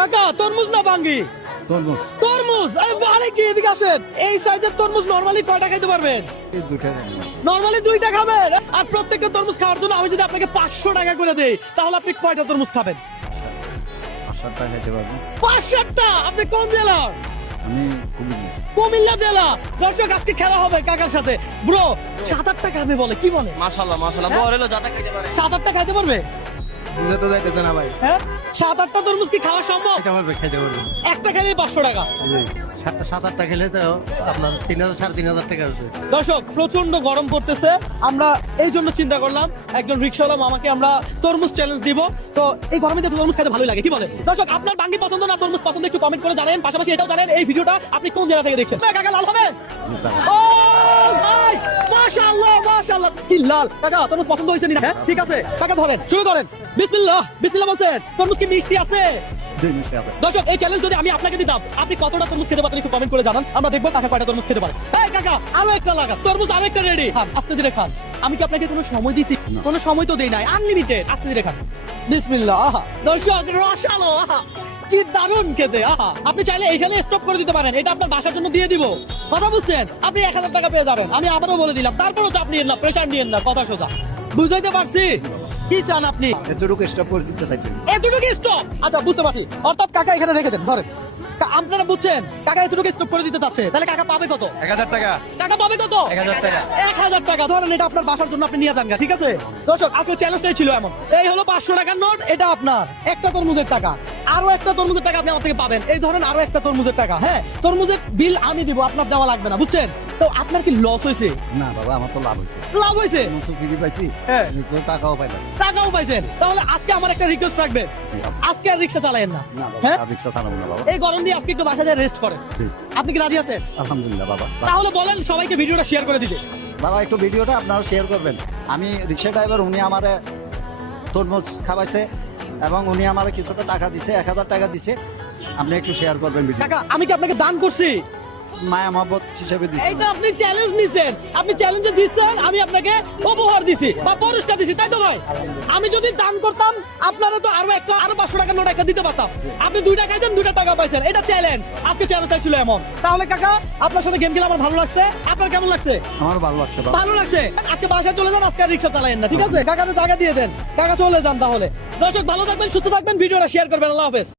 কাকা তরমুজ না বাঙ্গি? তরমুজ তরমুজ। আরে কি এদিকে আসেন, এই সাইজের তরমুজ নরমালি কয়টা খাইতে পারবেন? এই দুটা জানি না। নরমালি 2টা খাবেন। আর প্রত্যেকটা তরমুজ খাওয়ার জন্য আমি যদি আপনাকে 500 টাকা করে দেই তাহলে আপনি কয়টা তরমুজ খাবেন? 7টা খাইতে পারবো। 5-7টা। আপনি কোন জেলার? আমি কুমিল্লা। কুমিল্লা জেলা। দর্শক আজকে খেলা হবে কাকার সাথে। ব্রো 7-8টা খাবে বলে, কি বলে? মাশাআল্লাহ মাশাআল্লাহ বড় হলো যাতা খাইতে পারে 7-8টা খাইতে পারবে? বুঝে তো যাইতেছে না ভাই। হ্যাঁ 7-8টা তরমুজ কি খাওয়া সম্ভব? খাইতে পারবো। একটা খেলেই 500 টাকা। 7-8টা খেলে তো আপনার 3000 3,500 টাকা আসবে। দর্শক প্রচন্ড গরম পড়তেছে, আমরা এই জন্য চিন্তা করলাম একজন রিকশাওয়ালা মামাকে আমরা তরমুজ চ্যালেঞ্জ দিব। তো এই গরমে তো তরমুজ খেতে ভালোই লাগে, কি বলে? দর্শক আপনার বাঙ্গি পছন্দ না তরমুজ পছন্দ একটু কমেন্ট করে জানেন। পাশাপাশি এটাও জানেন এই ভিডিওটা আপনি কোন জেলা থেকে দেখছেন। কাকা লাল হবে? ও ভাই মাশাআল্লাহ মাশাআল্লাহ, কি লাল। কাকা তরমুজ পছন্দ হয়েছে না? হ্যাঁ ঠিক আছে কাকা ধরেন, শুরু করেন। বিসমিল্লাহ বিসমিল্লাহ বলছেন। তরমুজ কি মিষ্টি আছে? দর্শক এই চ্যালেঞ্জ যদি আমি আপনাকে দিতাম আপনি কতটা তরমুজ খেতে পারতেন একটু কমেন্ট করে জানান, আমরা দেখবো কাকা কয়টা তরমুজ খেতে পারে। এই কাকা আরো একটা লাগা তরমুজ, আরো একটা রেডি। খান আস্তে ধীরে খান। আমি কি আপনাকে কোনো সময় দিছি? কোনো সময় তো দেই নাই, আনলিমিটেড। আস্তে ধীরে খান। বিসমিল্লাহ। আহা দর্শক রসালো, আহা কি দারুণ খেতে। আহা আপনি চাইলে এখানে স্টপ করে দিতে পারেন, এটা আপনার বাসার জন্য দিয়ে দিব। কথা বুঝছেন? আপনি 1000 টাকা পেয়ে যাবেন। আমি আবারও বলে দিলাম, তারপরও চাপ নিয়েন না, প্রেশার নিয়েন না, কথা সোজা। বুঝাইতে পারছি? কি চান আপনি? এতটুকু স্টপ করে দিতে চাইছি। এতটুকু স্টপ? আচ্ছা বুঝতে পারছি, অর্থাৎ কাকা এখানে রেখে দেন, ধরেন। আপনারা বুঝছেন কাকা এতটুকু স্টপ করে দিতে চাচ্ছে, তাহলে কাকা পাবে কত? 1000 টাকা। টাকা পাবে কত? 1000 টাকা। 1000 টাকা ধরেন, এটা আপনার বাসার জন্য আপনি নিয়ে যান গা, ঠিক আছে? দর্শক আজকে চ্যালেঞ্জটাই ছিল এমন। এই হলো 500 টাকার নোট, এটা আপনার একটা তরমুজের টাকা। আরো একটা তরমুজের টাকা আপনি আমার থেকে পাবেন। এই ধরেন আরো একটা তরমুজের টাকা। হ্যাঁ তরমুজের বিল আমি দিব, আপনার দেওয়া লাগবে না, বুঝছেন? তো আপনার কি লস হয়েছে? না বাবা, আমার তো লাভ হয়েছে। লাভ হয়েছে? তরমুজ ফ্রি পাইছি, হ্যাঁ। কোনো টাকাও পাইলাম। টাকাও পাইছেন? তাহলে আজকে আমার একটা রিকোয়েস্ট রাখবেন, জি, আজকে আর রিক্সা চালায়েন না। না বাবা, হ্যাঁ আর রিক্সা চালাবো না বাবা। এই গরম দিয়ে আজকে একটু বাসায় যায় রেস্ট করেন। জি। আপনি কি রাজি আছেন? আলহামদুলিল্লাহ বাবা। তাহলে বলেন সবাইকে ভিডিওটা শেয়ার করে দিতে। বাবা একটু ভিডিওটা আপনারা শেয়ার করবেন। আমি রিক্সা ড্রাইভার, উনি আমারে তরমুজ খাওয়াইছে এবং উনি আমারে কিছুটা টাকা দিছে, 1000 টাকা দিছে। আপনি একটু শেয়ার করবেন ভিডিও। কাকা আমি কি আপনাকে দান করছি? মায়া মহব্বত হিসেবে দিছে। এইটা আপনি চ্যালেঞ্জ নিছেন, আপনি চ্যালেঞ্জে দিচ্ছেন, আমি আপনাকে উপহার দিছি বা পুরস্কার দিছি, তাই তো ভাই? আমি যদি দান করতাম আপনারা তো আরো 500 টাকা নোট একটা দিতে পারতাম। আপনি 2টা খাইছেন, 2টা টাকা পাইছেন, এটা চ্যালেঞ্জ। আজকে চ্যালেঞ্জটা ছিল এমন। তাহলে কাকা আপনার সাথে গেম খেলে আমার ভালো লাগছে, আপনার কেমন লাগছে? আমার ভালো লাগছে বাবা। ভালো লাগছে। আজকে বাসায় চলে যান, আজকে আর রিক্সা চালায়েন না, ঠিক আছে? কাকাকে জায়গা দিয়ে দেন, কাকা চলে যান তাহলে। দর্শক ভালো থাকবেন, সুস্থ থাকবেন, ভিডিওটা শেয়ার করবেন। আল্লাহ হাফেজ।